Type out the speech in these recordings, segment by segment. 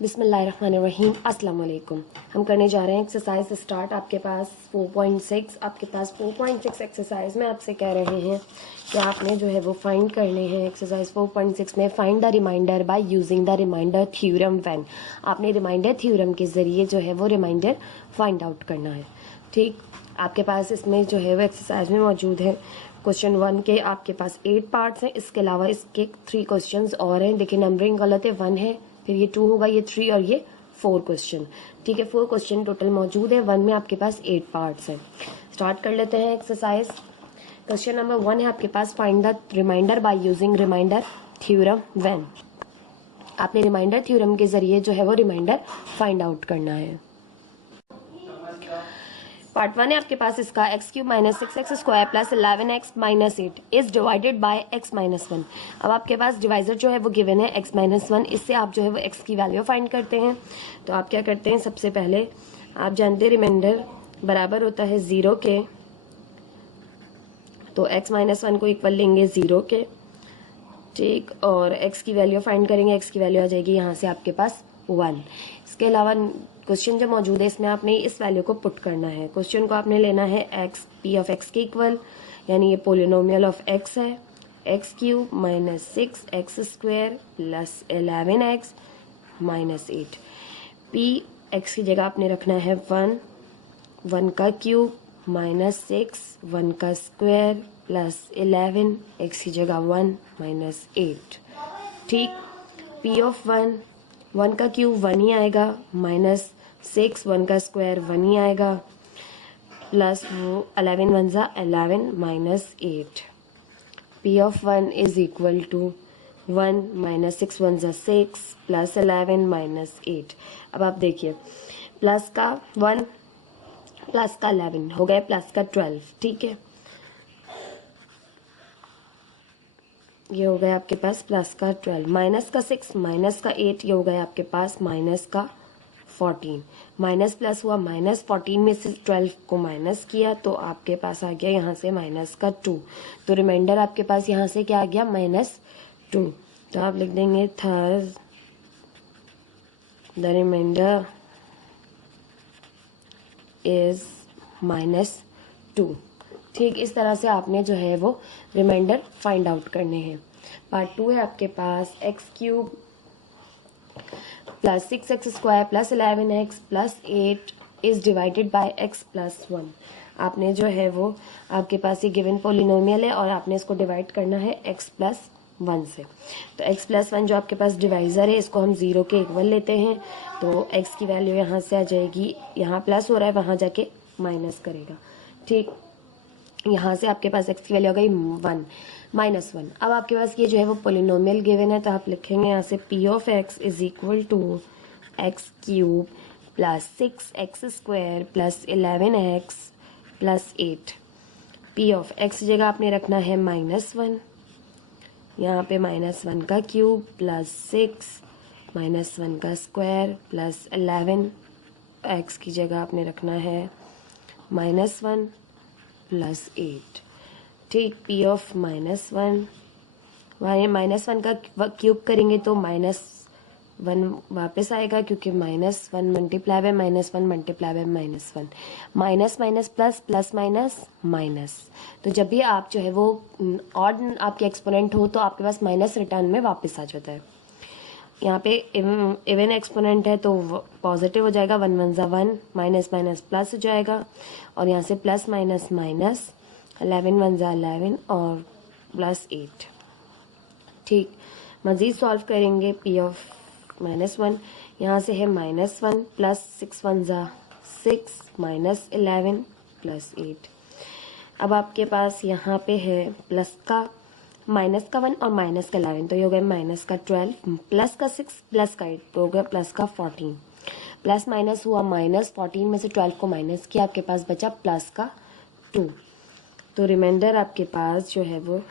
बिस्मिल्लाहिर्रहमानिर्रहीम अस्सलाम वालेकुम। हम करने जा रहे हैं एक्सरसाइज स्टार्ट। आपके पास 4.6 एक्सरसाइज में आपसे कह रहे हैं कि आपने जो है वो फाइंड करने हैं। एक्सरसाइज 4.6 में find the remainder by using the remainder theorem when. आपने रिमाइंडर थ्योरम के ज़रिए जो है वो रिमाइंडर फाइंड आउट करना है। ठीक, आपके पास इसमें जो है वो एक्सरसाइज में मौजूद है। क्वेश्चन 1 के आपके पास 8 पार्ट्स हैं, इसके अलावा इसके 3 क्वेश्चंस और हैं। देखिए नंबरिंग गलत है, 1 है, फिर ये 2 होगा, ये 3 और ये 4 क्वेश्चन। ठीक है, 4 क्वेश्चन टोटल मौजूद है। 1 में आपके पास 8 पार्ट्स हैं। स्टार्ट कर लेते हैं एक्सरसाइज। क्वेश्चन नंबर 1 है आपके पास, find the remainder by using remainder theorem when. आपने रिमाइंडर थ्योरम के जरिए जो है वो रिमाइंडर फाइंड आउट करना है। पार्ट 1 है आपके पास इसका, x cube minus 6x square plus 11x minus 8 is divided by x minus 1। अब आपके पास डिवाइजर जो है वो गिवन है x माइनस 1। इससे आप जो है वो x की वैल्यू फाइंड करते हैं। तो आप क्या करते हैं, सबसे पहले आप जानते हैं रिमाइंडर बराबर होता है 0 के, तो x माइनस 1 को इक्वल लेंगे 0 के। ठीक, और x की वैल्यू फाइंड करेंगे। x की वैल्यू आ जाएगी यहाँ से आपके पास 1। इसके अलावा क्वेश्चन जो मौजूद है इसमें आपने इस वैल्यू को पुट करना है। क्वेश्चन को आपने लेना है x p ऑफ x के इक्वल, यानी ये पोलिनोमियल ऑफ x है। X cube minus 6x square plus 11x minus 8। p x की जगह आपने रखना है 1, 1 का क्यूब माइनस 6, 1 का स्क्वायर प्लस 11, x की जगह 1 माइनस 8। ठीक, p ऑफ 1, 1 का क्यूब 1 ही आएगा, माइनस 6, 1 का स्क्वायर 1 ही आएगा, प्लस वो 11 1 जा 11 minus 8। p of 1 is equal to 1 minus 6 1 जा 6 प्लस 11 माइनस 8। अब आप देखिए, प्लस का 1 प्लस का 11 हो गया प्लस का 12। ठीक है, ये हो गया आपके पास प्लस का 12, माइनस का 6 माइनस का 8, ये हो गया आपके पास माइनस का 14। माइनस प्लस हुआ, माइनस 14 में से 12 को माइनस किया तो आपके पास आ गया यहाँ से माइनस का 2। तो रिमाइंडर आपके पास यहाँ से क्या आ गया, माइनस 2। तो आप लिख देंगे third the remainder is minus 2। ठीक, इस तरह से आपने जो है वो रिमाइंडर फाइंड आउट करने हैं। पार्ट 2 है आपके पास, x cube plus 6x square plus 11x plus 8 is divided by x plus 1। आपने जो है वो, आपके पास ये गिवन पोलिनोमियल है और आपने इसको डिवाइड करना है x प्लस 1 से। तो x प्लस 1 जो आपके पास डिवाइजर है, इसको हम 0 के इक्वल लेते हैं। तो x की वैल्यू यहाँ से आ जाएगी, यहाँ प्लस हो रहा है वहाँ जाके माइनस करेगा। ठीक, यहाँ से आपके पास x की वैल्यू आ गई 1 माइनस 1। अब आपके पास ये जो है वो पोलिनोमियल गिवन है, तो आप लिखेंगे यहाँ से p of x is equal to x cube plus 6x square plus 11x plus 8। p of x की जगह आपने रखना है माइनस 1, यहाँ पे माइनस 1 का क्यूब प्लस 6 माइनस 1 का स्क्वायर प्लस 11, x की जगह आपने रखना है माइनस 1 प्लस 8। ठीक, p ऑफ माइनस 1, वहाँ माइनस 1 का क्यूब करेंगे तो माइनस 1 वापस आएगा, क्योंकि minus 1 multiply by minus 1 multiply by minus 1, minus minus plus plus minus minus. तो जब भी आप जो है वो ऑड आपके एक्सपोनेंट हो तो आपके पास माइनस रिटर्न में वापस आ जाता है। यहाँ पे इवन एक्सपोनेंट है तो पॉजिटिव हो जाएगा, 1 1 जा 1, माइनस माइनस प्लस हो जाएगा, और यहाँ से प्लस माइनस माइनस, 11 1 जा 11 और प्लस 8। ठीक, मज़ीद सॉल्व करेंगे। p ऑफ माइनस 1, यहाँ से है माइनस 1 प्लस 6 1 जा 6 माइनस 11 प्लस 8। अब आपके पास यहाँ पे है प्लस का माइनस का 1 और माइनस का 11, तो ये हो गया माइनस का 12 प्लस का 6 प्लस का 8, तो हो गया प्लस का 14। प्लस माइनस हुआ, माइनस 14 में से 12 को माइनस किया, आपके पास बचा प्लस का 2। तो रिमाइंडर आपके पास जो है वो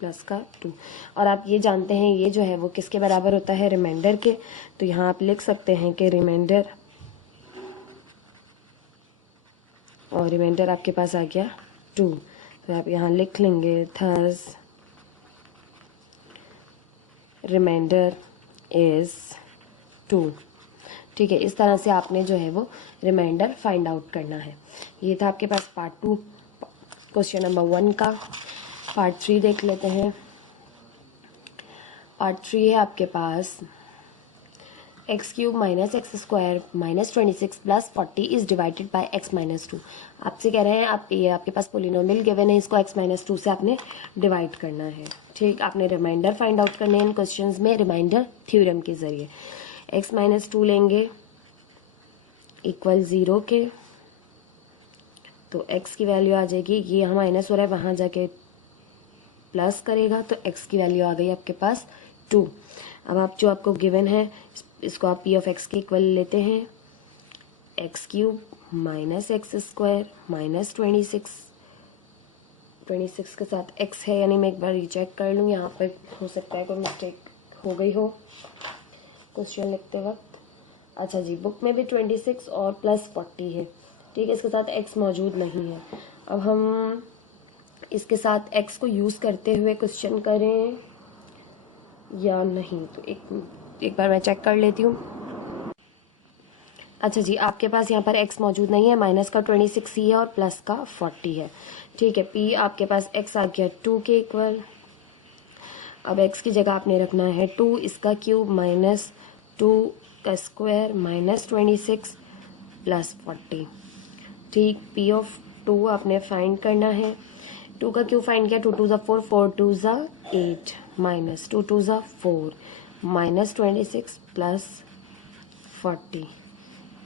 प्लस का 2। और आप ये जानते हैं ये जो है वो किसके बराबर होता है, रिमाइंडर के। तो यहाँ आप लिख सकते हैं कि रिमाइंडर, और रिमाइंडर आपके पास आ गया 2। तो आप यहाँ लिख लेंगे थर्स रिमाइंडर इज 2। ठीक है, इस तरह से आपने जो है वो रिमाइंडर फाइंड आउट करना है। ये था आपके पास पार्ट 2 क्वेश्चन नंबर 1 का। पार्ट 3 देख लेते हैं। पार्ट 3 है आपके पास x³ minus x² minus 26 plus 40 is divided by x minus 2। आपसे कह रहे हैं आप ये आपके पास पोलिनोमियल गिवन है, इसको x माइनस 2 से आपने डिवाइड करना है। ठीक, आपने रिमाइंडर फाइंड आउट करने हैं इन क्वेश्चंस में रिमाइंडर थ्योरम के जरिए। x माइनस 2 लेंगे इक्वल 0 के, तो x की वैल्यू आ जाएगी, ये यहाँ माइनस हो रहा है वहाँ जाके प्लस करेगा, तो x की वैल्यू आ गई आपके पास 2। अब आप जो आपको गिवन है इसको आप p ऑफ x के इक्वल लेते हैं, x³ माइनस x² माइनस 26 के साथ x है, यानी मैं एक बार रीचेक कर लूँ, यहाँ पर हो सकता है कोई मिस्टेक हो गई हो क्वेश्चन लिखते वक्त। अच्छा जी, बुक में भी 26 और प्लस 40 है। ठीक है, इसके साथ x मौजूद नहीं है। अब हम इसके साथ x को यूज़ करते हुए क्वेश्चन करें या नहीं, तो एक बार मैं चेक कर लेती हूँ। अच्छा जी, आपके पास यहाँ पर x मौजूद नहीं है, माइनस का 26 ही है और प्लस का 40 है। ठीक है, p आपके पास x आ गया 2 के इक्वल। अब x की जगह आपने रखना है 2, इसका क्यूब माइनस 2 का स्क्वायर माइनस 26 प्लस 40। ठीक, p ऑफ 2 आपने फाइंड करना है। 2 का क्यूब फाइंड किया, 2 2 ज़ा 4, 4 2 ज़ा 8 माइनस 2 2 ज़ा 4 minus 26 plus 40।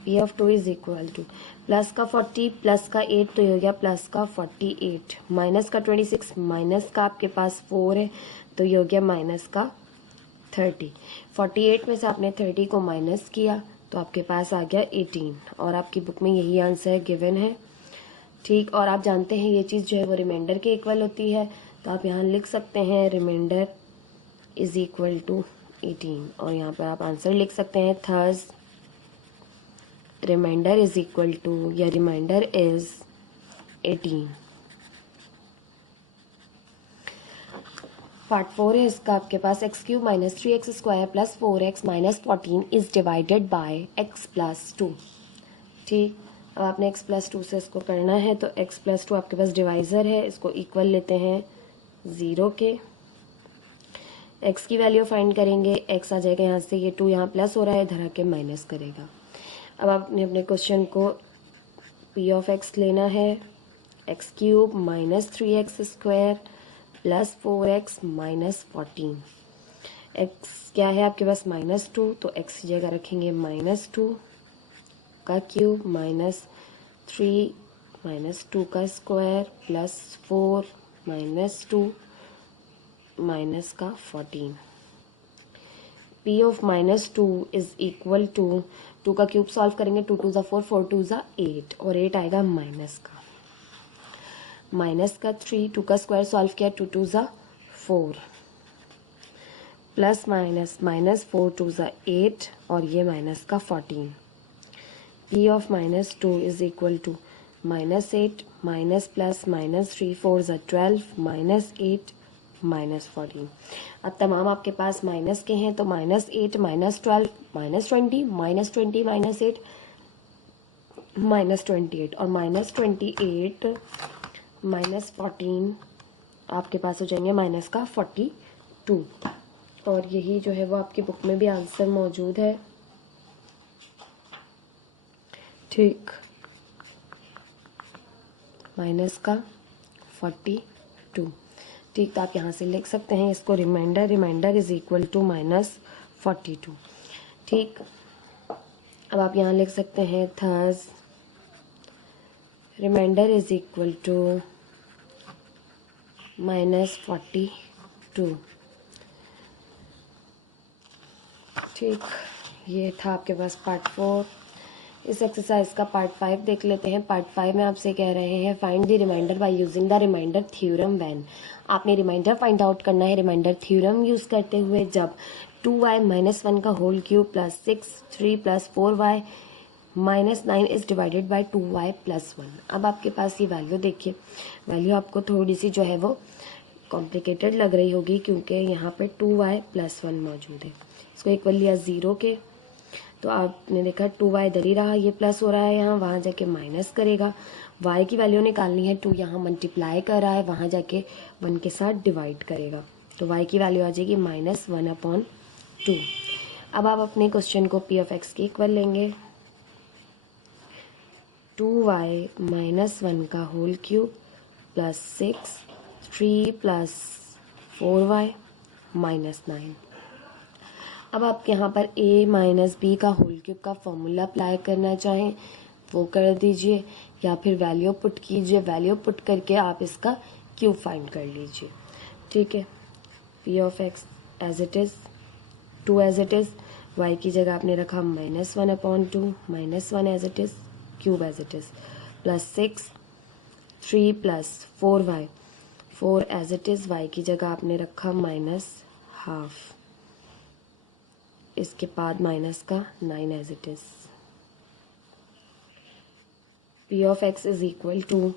p of 2 is equal two plus का 40 प्लस का 8 तो हो गया प्लस का 48 माइनस का 26 माइनस का आपके पास 4 है तो ये हो गया माइनस का 30। 48 में से आपने 30 को माइनस किया तो आपके पास आ गया 18 और आपकी बुक में यही आंसर गिवन है। ठीक, और आप जानते हैं ये चीज़ जो है वो रिमाइंडर के इक्वल होती है, तो आप यहाँ लिख सकते हैं रिमाइंडर इज इक्वल टू 18 और यहाँ पर आप आंसर लिख सकते हैं थर्स रिमाइंडर इज इक्वल टू या रिमाइंडर इज 18। पार्ट 4 है इसका आपके पास x³ minus 3x² plus 4x minus 14 is divided by x plus 2। ठीक, अब आपने x प्लस 2 से इसको करना है, तो x प्लस 2 आपके पास डिवाइज़र है, इसको इक्वल लेते हैं 0 के। x की वैल्यू फाइंड करेंगे, x आ जाएगा यहाँ से, ये 2 यहाँ प्लस हो रहा है, इधर आके माइनस करेगा। अब आपने अपने क्वेश्चन को p ऑफ x लेना है, x³ minus 3x² plus 4x minus 14। x क्या है आपके पास -2, तो x की जगह रखेंगे -2 का क्यूब माइनस 3 माइनस 2 का स्क्वायर प्लस 4 माइनस 2 माइनस का 14। p of -2 is equal to 2 का क्यूब सॉल्व करेंगे, 2 2 ज़ा 4, 4 2 ज़ा 8 और 8 आएगा माइनस का 3, 2 का स्क्वायर सॉल्व किया, 2 2 ज़ा 4 प्लस माइनस माइनस 4 2 ज़ा 8 और ये माइनस का 14। p of -2 is equal to -8 minus plus minus 3 4 ज़ा 12 -8 -14। अब तमाम आपके पास माइनस के हैं, तो -8 -12 -20 -20 -8 -28 और -28 -14 आपके पास हो जाएंगे माइनस का 42। और यही जो है वो आपकी बुक में भी आंसर मौजूद है। ठीक, माइनस का 42। ठीक, तो आप यहाँ से लिख सकते हैं इसको रिमाइंडर इज इक्वल टू -42। ठीक, अब आप यहाँ लिख सकते हैं थर्स रिमाइंडर इज इक्वल टू -42। ठीक, ये था आपके पास पार्ट 4। इस एक्सरसाइज का पार्ट 5 देख लेते हैं। पार्ट 5 में आपसे कह रहे हैं find the remainder by using the remainder theorem when. आपने रिमाइंडर फाइंड आउट करना है रिमाइंडर थ्योरम यूज़ करते हुए जब 2y - 1 का whole cube plus 6 3 plus 4y -9 is divided by 2y + 1। अब आपके पास ये वैल्यू देखिए, वैल्यू आपको थोड़ी सी जो है वो कॉम्प्लिकेटेड लग रही होगी क्योंकि यहाँ पे 2y + 1 मौजूद है। इसको इक्वल लिया 0 के, तो आपने देखा 2y इधर ही रहा, ये प्लस हो रहा है यहाँ, वहाँ जाके माइनस करेगा। y की वैल्यू निकालनी है, 2 यहाँ मल्टीप्लाई कर रहा है, वहाँ जाके 1 के साथ डिवाइड करेगा, तो y की वैल्यू आ जाएगी -1/2। अब आप अपने क्वेश्चन को p ऑफ x के इक्वल लेंगे, 2y -1 का whole cube plus 6, 3 plus 4y -9। अब आप यहाँ पर a माइनस बी का होल क्यूब का फॉर्मूला अप्लाई करना चाहें वो कर दीजिए, या फिर वैल्यू पुट कीजिए, वैल्यू पुट करके आप इसका क्यूब फाइंड कर लीजिए। ठीक है, p of x as it is, 2 as it is, y की जगह आपने रखा -1/2, -1 as it is, cube as it is, plus 6, 3 plus 4y, 4 as it is, y की जगह आपने रखा -1/2, इसके बाद माइनस का 9 as it is. p of x is equal to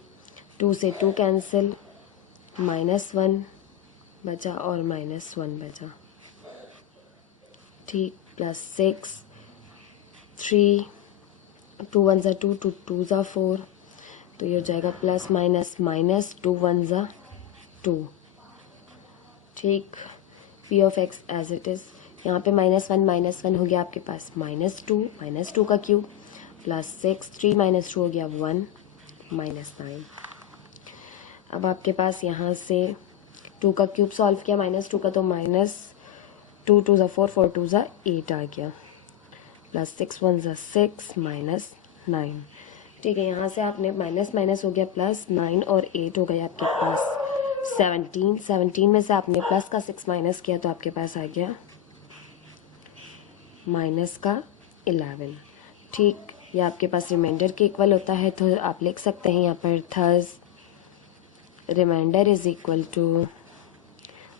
2 से 2 कैंसिल, -1 बचा और -1 बचा, ठीक, प्लस 6, 3, 2 1 ज़ा 2, 2 2 ज़ा 4, तो ये हो जाएगा प्लस माइनस माइनस, 2 1 ज़ा 2, ठीक। p of x as it is, यहाँ पे -1 हो गया आपके पास -2 का क्यूब, प्लस 6, 3 - 2 हो गया 1, -9। अब आपके पास यहाँ से 2 का क्यूब सॉल्व किया, -2 का, तो -2 2 ज़ा 4, 4 2 ज़ा 8 आ गया, प्लस 6 1 ज़ा 6, -9। ठीक है, यहाँ से आपने माइनस माइनस हो गया प्लस, 9 और 8 हो गया आपके पास 17, 17 में से आपने प्लस का 6 माइनस किया तो आपके पास आ गया माइनस का 11। ठीक, ये आपके पास रिमाइंडर के इक्वल होता है, तो आप लिख सकते हैं यहाँ पर थर्स रिमाइंडर इज इक्वल टू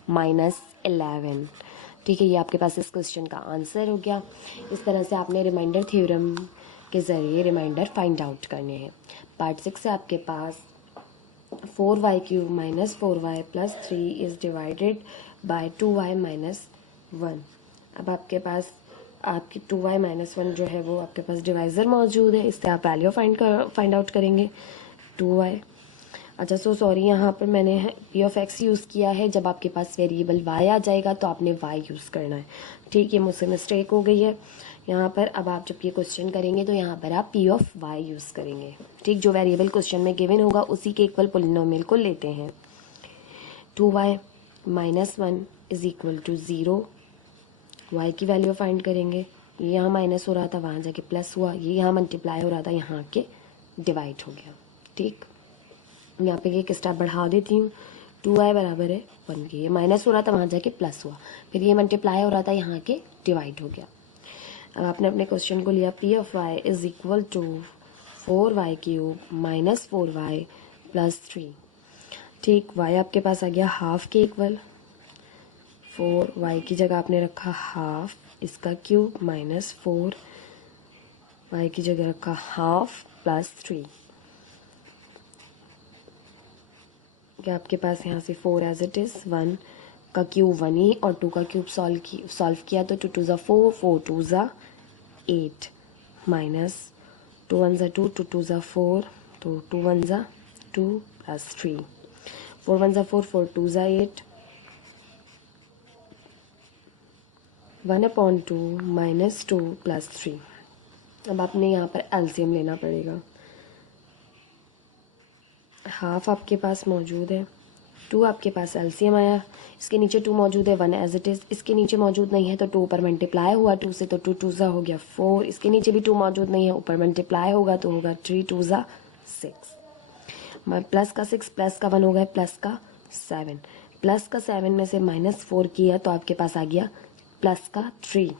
-11। ठीक है, ये आपके पास इस क्वेश्चन का आंसर हो गया। इस तरह से आपने रिमाइंडर थ्योरम के ज़रिए रिमाइंडर फाइंड आउट करने हैं। पार्ट 6 से आपके पास 4y cube -4y plus 3 is divided by 2y -1। अब आपके पास आपकी 2y -1 जो है वो आपके पास डिवाइज़र मौजूद है, इससे आप वैल्यू फाइंड आउट करेंगे 2y। अच्छा, सो सॉरी, यहाँ पर मैंने p ऑफ x यूज़ किया है, जब आपके पास वेरिएबल y आ जाएगा तो आपने y यूज़ करना है। ठीक, ये मुझसे मिस्टेक हो गई है यहाँ पर। अब आप जब ये क्वेश्चन करेंगे तो यहाँ पर आप p ऑफ y यूज़ करेंगे। ठीक, जो वेरिएबल क्वेश्चन में गिवन होगा उसी के इक्वल पोलिनोमियल को लेते हैं। 2y -1 is equal to 0, y की वैल्यू फाइंड करेंगे। ये यहाँ माइनस हो रहा था, वहाँ जाके प्लस हुआ, ये यहाँ मल्टीप्लाई हो रहा था, यहाँ के डिवाइड हो गया। ठीक, यहाँ पे एक स्टेप बढ़ा देती हूँ, 2y बराबर है 1 के, ये माइनस हो रहा था, वहाँ जाके प्लस हुआ, फिर ये मल्टीप्लाई हो रहा था, यहाँ के डिवाइड हो गया। अब आपने अपने क्वेश्चन को लिया, p of y is equal to 4y cube -4y plus 3। ठीक, y आपके पास आ गया हाफ के इक्वल, 4y की जगह आपने रखा हाफ, इसका क्यूब -4, y की जगह रखा हाफ प्लस 3। क्या आपके पास यहाँ से 4 एज इट इज़, 1 का क्यूब 1 ही, और 2 का क्यूब सॉल्व किया तो 2 2 ज़ा 4, 4 2 ज़ा 8, माइनस 2 1 ज़ा 2, 2 2 ज़ा 4, तो 2 1 ज़ा 2 प्लस 3, 4 1 ज़ा 4, 4 2 ज़ा 8, 1/2 -2 प्लस 3। अब आपने यहाँ पर एलसीएम लेना पड़ेगा। हाफ आपके पास मौजूद है, 2 आपके पास एलसीएम आया, इसके नीचे 2 मौजूद है, 1 एज इट इज़, इसके नीचे मौजूद नहीं है तो 2 ऊपर मल्टीप्लाई हुआ 2 से, तो 2 2 ज़ा हो गया 4, इसके नीचे भी 2 मौजूद नहीं है, ऊपर मल्टीप्लाई होगा तो होगा 3 2 ज़ा 6, प्लस का 6 प्लस का 1 हो गया प्लस का 7, प्लस का 7 में से -4 किया तो आपके पास आ गया प्लस का 3,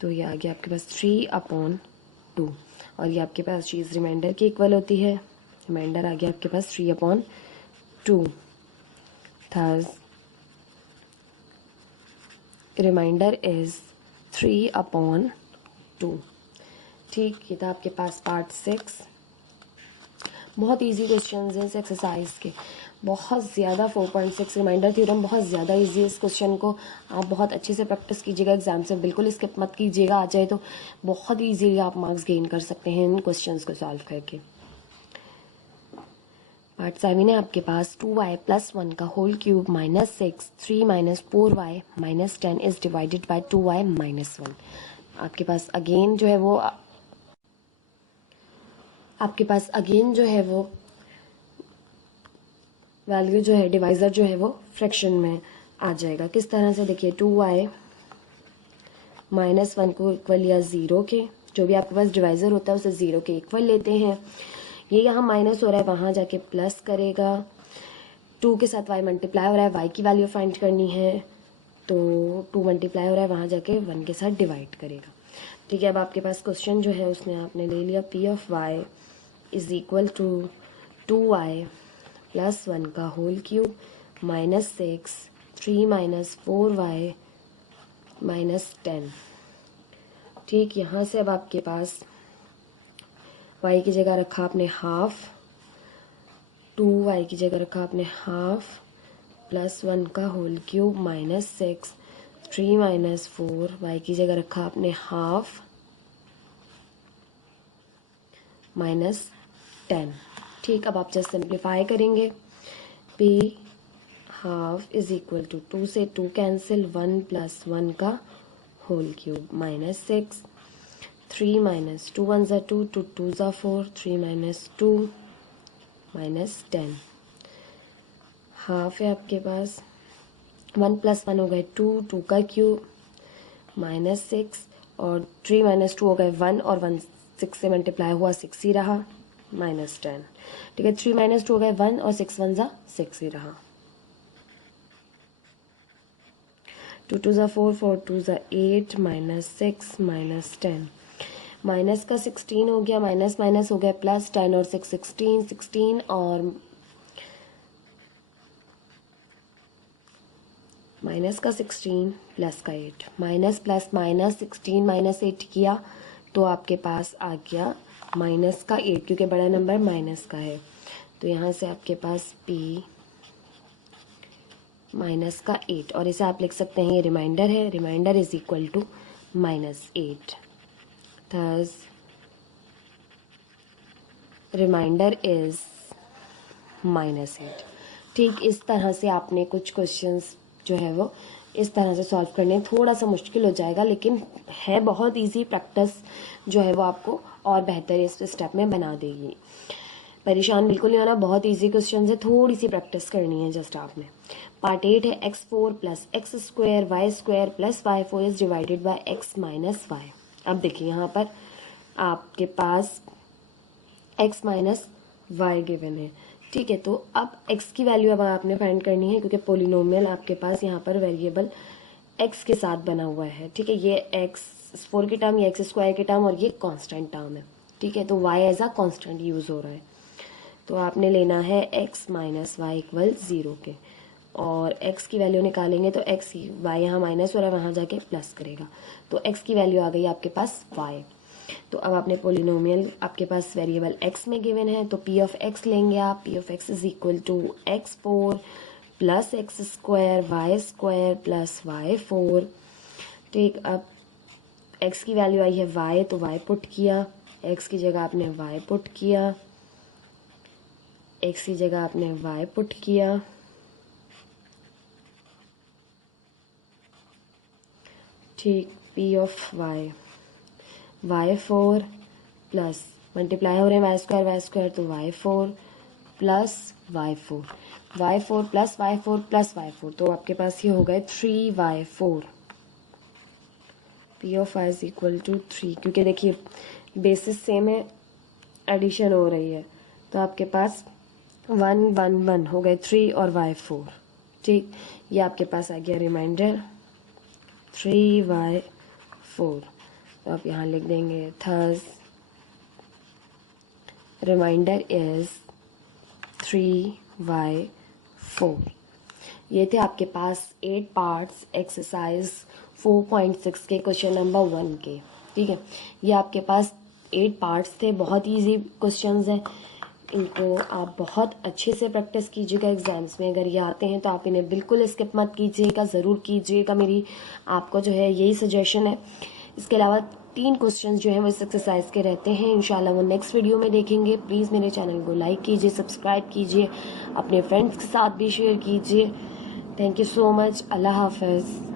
तो ये आ गया आपके पास 3/2, और ये आपके पास चीज़ रिमाइंडर की इक्वल होती है, रिमाइंडर आ गया आपके पास 3/2, थर्स रिमाइंडर इज 3/2। ठीक, ये था आपके पास पार्ट 6। बहुत इजी क्वेश्चंस हैं इस एक्सरसाइज के, बहुत ज़्यादा 4.6 रिमाइंडर थ्योरम बहुत ज़्यादा इजी है। इस क्वेश्चन को आप बहुत अच्छे से प्रैक्टिस कीजिएगा, एग्जाम से बिल्कुल स्किप मत कीजिएगा। आ जाए तो बहुत ईजीली आप मार्क्स गेन कर सकते हैं इन क्वेश्चंस को सॉल्व करके। पार्ट 7 है आपके पास 2y + 1 का whole cube -6 3 - 4y - 10 is divided by 2y - 1। आपके पास अगेन जो है वो वैल्यू जो है डिवाइज़र जो है वो फ्रैक्शन में आ जाएगा। किस तरह से देखिए, 2y - 1 को इक्वल या 0 के, जो भी आपके पास डिवाइज़र होता है उसे 0 के इक्वल लेते हैं। ये यहाँ माइनस हो रहा है, वहाँ जाके प्लस करेगा। 2 के साथ y मल्टीप्लाई हो रहा है, y की वैल्यू फाइंड करनी है, तो 2 मल्टीप्लाई हो रहा है, वहाँ जाके 1 के साथ डिवाइड करेगा। ठीक है, अब आपके पास क्वेश्चन जो है उसने आपने ले लिया p of y is equal to 2y + 1 का होल क्यूब -6 3 - 4y -10। ठीक, यहाँ से अब आपके पास y की जगह रखा आपने हाफ, 2y की जगह रखा आपने हाफ + 1 का होल क्यूब -6 3 - 4y की जगह रखा आपने हाफ -10। ठीक, अब आप जस्ट सिंप्लीफाई करेंगे। p half is equal to 2 से 2 कैंसिल, 1 + 1 का होल क्यूब -6 3 - 2 1 = 2 2 2 = 4 3 - 2 -10। हाफ है आपके पास, 1 + 1 हो गए 2 2 का क्यूब -6 और 3 - 2 हो गए 1 और 1 6 से मल्टीप्लाई हुआ 6 ही रहा -10। ठीक है, 3 - 2 हो गए 1 और 6 1 = 6 ही रहा। 2 2 = 4 4 2 = 8 -6 -10। माइनस का 16 हो गया, माइनस माइनस हो गया प्लस, 10 और 6 16 16 और माइनस का 16 प्लस का 8, माइनस प्लस माइनस 16 - 8 किया तो आपके पास आ गया माइनस का 8, क्योंकि बड़ा नंबर माइनस का है। तो यहाँ से आपके पास p माइनस का 8, और इसे आप लिख सकते हैं ये रिमाइंडर है, remainder is equal to -8। Thus remainder is -8। ठीक, इस तरह से आपने कुछ क्वेश्चंस जो है वो इस तरह से सॉल्व करने। थोड़ा सा मुश्किल हो जाएगा लेकिन है बहुत इजी, प्रैक्टिस जो है वो आपको और बेहतर इस स्टेप में बना देगी। परेशान बिल्कुल नहीं होना, बहुत इजी क्वेश्चन है, थोड़ी सी प्रैक्टिस करनी है जस्ट आपने। पार्ट 8 है x4 + x² y² + y4 is divided by x - y। अब देखिए यहाँ पर आपके पास x - y गिवन है। ठीक है, तो अब x की वैल्यू अब आपने फाइंड करनी है, क्योंकि पोलिनोमियल आपके पास यहाँ पर वेरिएबल x के साथ बना हुआ है। ठीक है, ये x4 की टर्म, ये x² की टर्म और ये कांस्टेंट टर्म है। ठीक है, तो y as a constant use हो रहा है, तो आपने लेना है x - y = 0 के, और x की वैल्यू निकालेंगे तो x y यहाँ माइनस हो रहा है, वहाँ जाके प्लस करेगा, तो x की वैल्यू आ गई आपके पास y। तो अब आपने पोलिनोमियल आपके पास वेरिएबल x में गिवन है, तो p ऑफ x लेंगे आप, p of x is equal to x4 + x² y² + y4। ठीक, अब x की वैल्यू आई है y, तो y पुट किया, x की जगह आपने y पुट किया, x की जगह आपने y पुट किया। ठीक, p of y y4 plus multiply हो रहे हैं y² तो y4 plus y4 plus y4 plus y4, तो आपके पास ये हो गए 3y4। p of y is equal to 3, क्योंकि देखिए बेसिस सेम है, एडिशन हो रही है, तो आपके पास 1 1 1 हो गए 3 और y4। ठीक, ये आपके पास आ गया रिमाइंडर 3y4, तो आप यहाँ लिख देंगे थस रिमाइंडर इज 3y4। ये थे आपके पास 8 पार्ट्स एक्सरसाइज 4.6 के क्वेश्चन नंबर 1 के। ठीक है, ये आपके पास 8 पार्ट्स थे, बहुत इजी क्वेश्चंस हैं, इनको आप बहुत अच्छे से प्रैक्टिस कीजिएगा एग्ज़ाम्स में। अगर ये आते हैं तो आप इन्हें बिल्कुल स्किप मत कीजिएगा, ज़रूर कीजिएगा, मेरी आपको जो है यही सजेशन है। इसके अलावा 3 क्वेश्चंस जो हैं वो इस एक्सरसाइज के रहते हैं, इंशाल्लाह वो नेक्स्ट वीडियो में देखेंगे। प्लीज़ मेरे चैनल को लाइक कीजिए, सब्सक्राइब कीजिए, अपने फ्रेंड्स के साथ भी शेयर कीजिए। Thank you so much. अल्लाह हाफ़िज़।